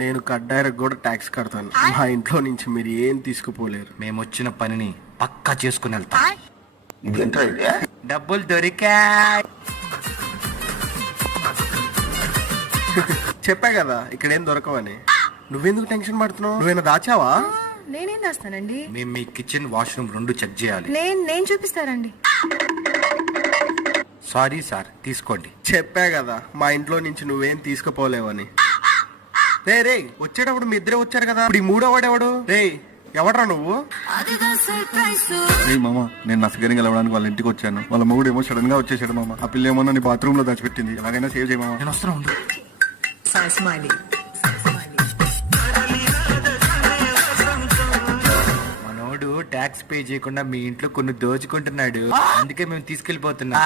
నేను కడ్డాయిరకు కూడా ట్యాక్స్ కడతాను. మా ఇంట్లో నుంచి మీరు ఏం తీసుకుపోలేరు. మేము వచ్చిన పనిని పక్కా చేసుకుని వెళ్తాం. డబ్బులు దొరికా. చెప్పా కదా ఇక్కడ ఏం దొరకవని. నువ్వెందుకు టెన్షన్ పడుతున్నావు? నువ్వేనా దాచావా? నేనేం దాస్తానండి? మేము మీ కిచెన్ వాష్రూమ్ రెండు చెక్ చేయాలి. నేను చూపిస్తారండి. సారీ సార్, తీసుకోండి. చెప్పా కదా మా ఇంట్లో నుంచి నువ్వేం తీసుకుపోలేవని. రే వచ్చేటప్పుడు మీ ఇద్దరే వచ్చారు కదా, ఇప్పుడు ఈ మూడో వాడెవడు? రే ఎవడ్రా నువ్వు? మామ, నేను నసగని గెలవడానికి వాళ్ళ ఇంటికి వచ్చాను. వాళ్ళ మొగుడు ఏమో సడన్ గా వచ్చేసాడు మామ. ఆ పిల్ల ఏమో నీ బాత్రూమ్ లో దాచిపెట్టింది. ఎలాగైనా సేవ్ చేయ మామ. నేను వస్తున్నా. మనోడు ట్యాక్స్ పే చేయకుండా మీ ఇంట్లో కొన్ని దోచుకుంటున్నాడు. అందుకే మేము తీసుకెళ్లిపోతున్నాం.